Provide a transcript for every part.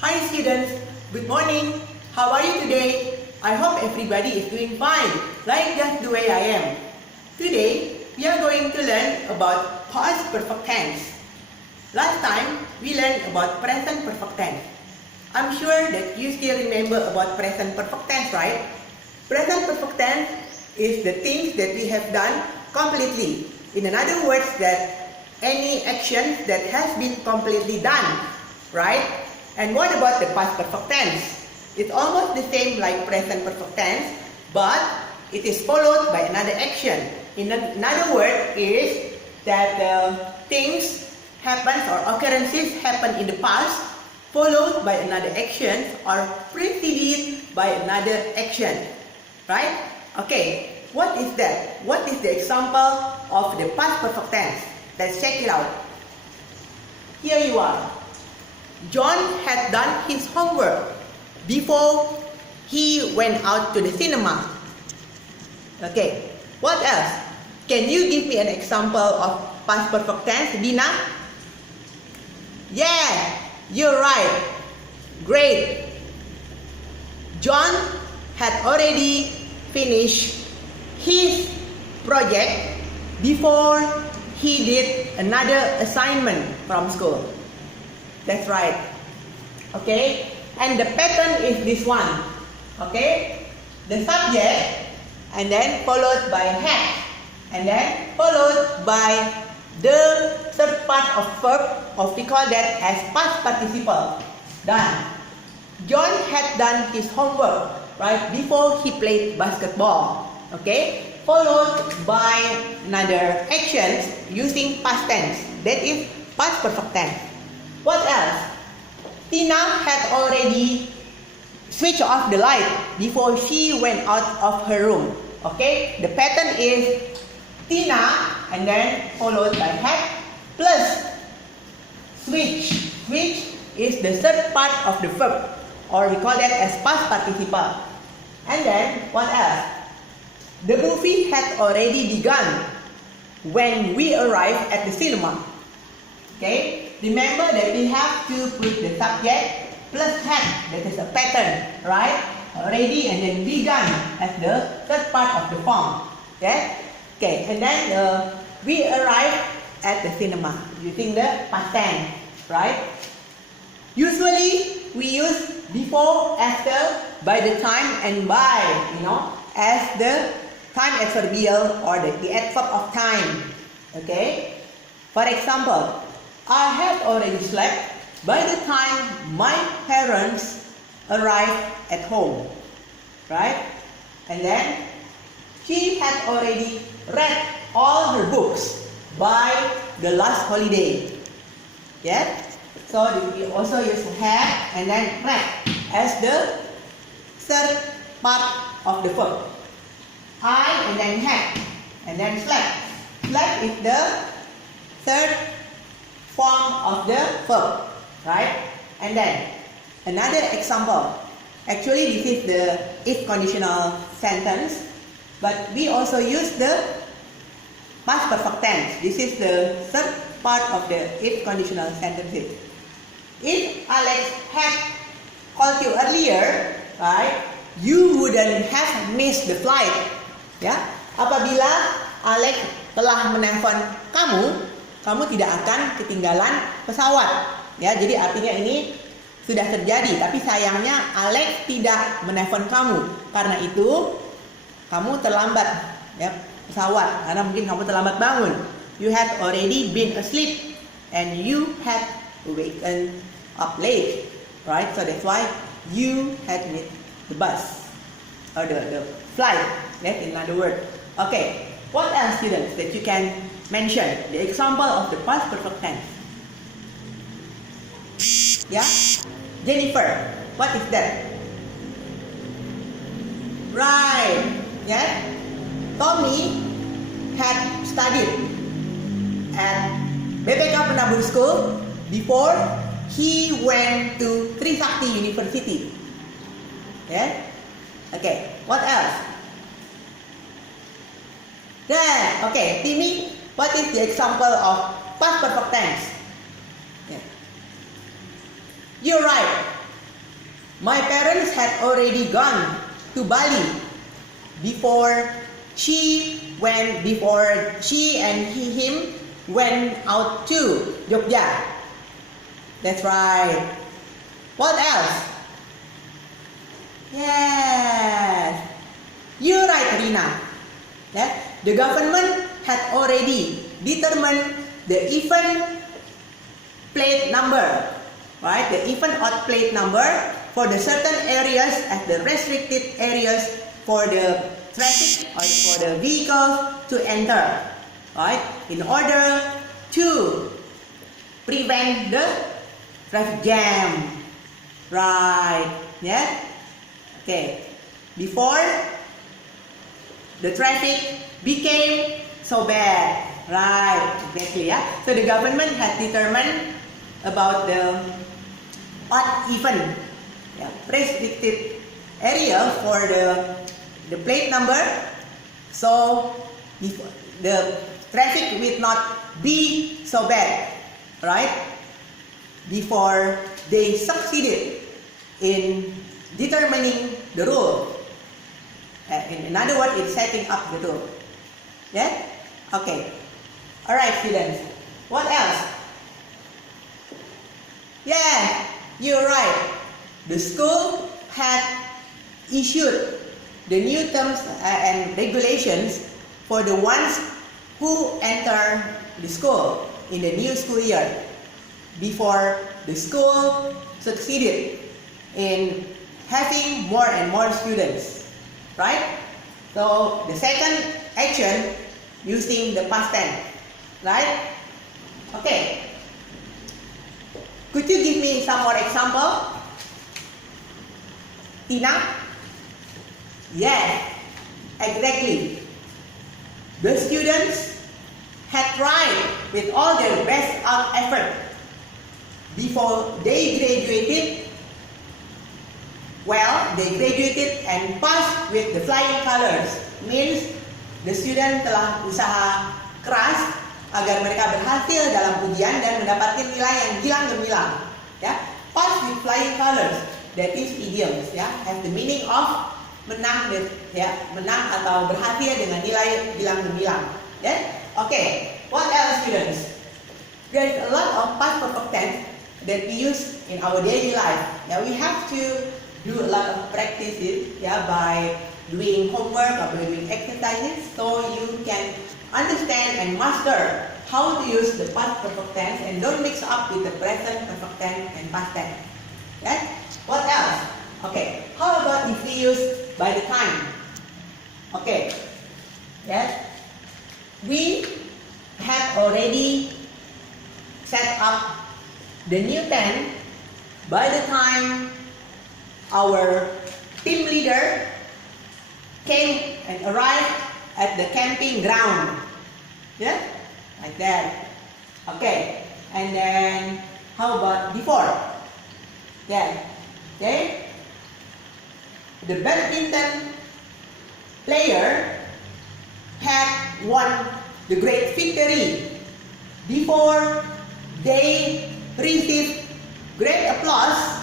Hi students, good morning. How are you today? I hope everybody is doing fine, like just the way I am. Today, we are going to learn about past perfect tense. Last time, we learned about present perfect tense. I'm sure that you still remember about present perfect tense, right? Present perfect tense is the things that we have done completely. In other words, that any action that has been completely done, right? And what about the past perfect tense? It's almost the same like present perfect tense, but it is followed by another action. In another word is that things happen or occurrences happen in the past, followed by another action or preceded by another action. Right? Okay, what is that? What is the example of the past perfect tense? Let's check it out. Here you are. John had done his homework before he went out to the cinema. Okay, what else? Can you give me an example of past perfect tense, Dina? Yeah, you're right. Great. John had already finished his project before he did another assignment from school. That's right. Okay, and the pattern is this one. Okay, the subject and then followed by had and then followed by the third part of verb, or we call that as past participle. Done. John had done his homework right before he played basketball. Okay, followed by another actions using past tense. That is past perfect tense. What else? Tina had already switched off the light before she went out of her room. Okay, the pattern is Tina and then followed by had plus switch. Switch is the third part of the verb, or we call that as past participle. And then what else? The movie had already begun when we arrived at the cinema. Okay, remember that we have to put the subject plus had. That is a pattern, right? Already and then begun as the third part of the form. Okay, okay, and then we arrived at the cinema using the past tense, right? Usually we use before, after, by the time, and by, as the time adverbial or the adverb of time. Okay, for example, I had already slept by the time my parents arrived at home, right? And then she had already read all her books by the last holiday. Yeah? So we also use had and then read as the third part of the verb. I and then had and then slept. Slept is the third form of the verb, right? And then another example. Actually, this is the if conditional sentence, but we also use the past perfect tense. This is the third part of the if conditional sentences. If Alex had called you earlier, right, you wouldn't have missed the flight. Ya, apabila Alex telah menelpon kamu tidak akan ketinggalan pesawat. Ya, jadi artinya ini sudah terjadi, tapi sayangnya Alex tidak menelpon kamu. Karena itu kamu terlambat ya pesawat, karena mungkin kamu terlambat bangun. You had already been asleep and you had waken up late, right? So that's why you had missed the bus or the flight. That's another word. Okay, what else, students, that you can mention? The example of the past perfect tense. Yeah, Jennifer, what is that? Right. Yeah, Tommy had studied at BPK Penabur School before he went to Trisakti University. Yeah. Okay. What else? Then, okay, Timmy, what is the example of past perfect tense? Yeah. You're right. My parents had already gone to Bali before she and him went out to Jogja. That's right. What else? Yes. You're right, Rina. Yeah? The government had already determined the even plate number, right? The even odd plate number for the certain areas as the restricted areas for the traffic or for the vehicles to enter, right? In order to prevent the traffic jam, right? Yeah. Okay. Before the traffic became so bad, right? Exactly. Yeah. So the government had determined about the odd even restricted area for the plate number, so the traffic will not be so bad, right? Before they succeeded in determining the rule. In other words, it's setting up the rule. Yeah? Okay. Alright, students. What else? Yeah, you're right. The school had issued the new terms and regulations for the ones who enter the school in the new school year before the school succeeded in having more and more students, right? So the second action using the past tense, right? Okay. Could you give me some more example? Tina? Yes, exactly. The students had tried with all their best effort before they graduated. Well, they graduated and passed with the flying colors. Means the student telah usaha keras agar mereka berhasil dalam ujian dan mendapatkan nilai yang gilang gemilang. Ya, pass with flying colors. That is idioms. Ya, have the meaning of menang, ya, menang atau berhasil dengan nilai gilang gemilang. Ya, okay. What else, students? There is a lot of past perfect tense that we use in our daily life. Yeah, we have to do a lot of practices, yeah, by doing homework or by doing exercises, so you can understand and master how to use the past perfect tense and don't mix up with the present perfect tense and past tense. Yeah? What else? Okay. How about if we use by the time? Okay. Yes. We have already set up the new tent by the time our team leader came and arrived at the camping ground. Yeah? Like that. Okay. And then how about before? Yeah. Okay. The badminton player had won the great victory before they received great applause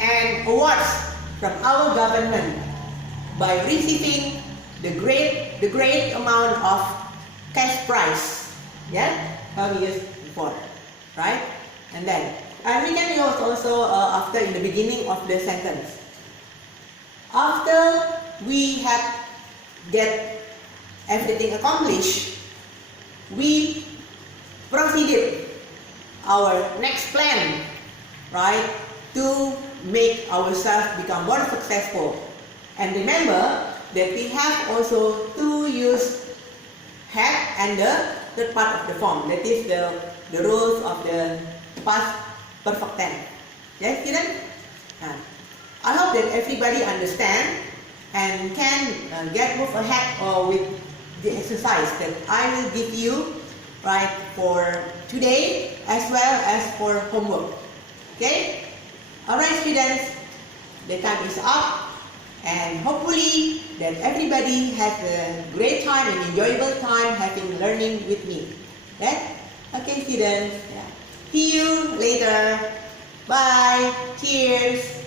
and awards from our government by receiving the great amount of cash prize. Yeah, how we used before, right? And then we can use also after in the beginning of the sentence. After we have get everything accomplished, we proceeded our next plan, right, to make ourselves become more successful. And remember that we have also to use have and the third part of the form, that is the rules of the past perfect tense. Yes, students? I hope that everybody understand and can move ahead with the exercise that I will give you, right, for today as well as for homework. Okay? Alright, students, the time is up, and hopefully that everybody has a great time and enjoyable time having learning with me. Okay? Okay, students. Yeah. See you later. Bye. Cheers.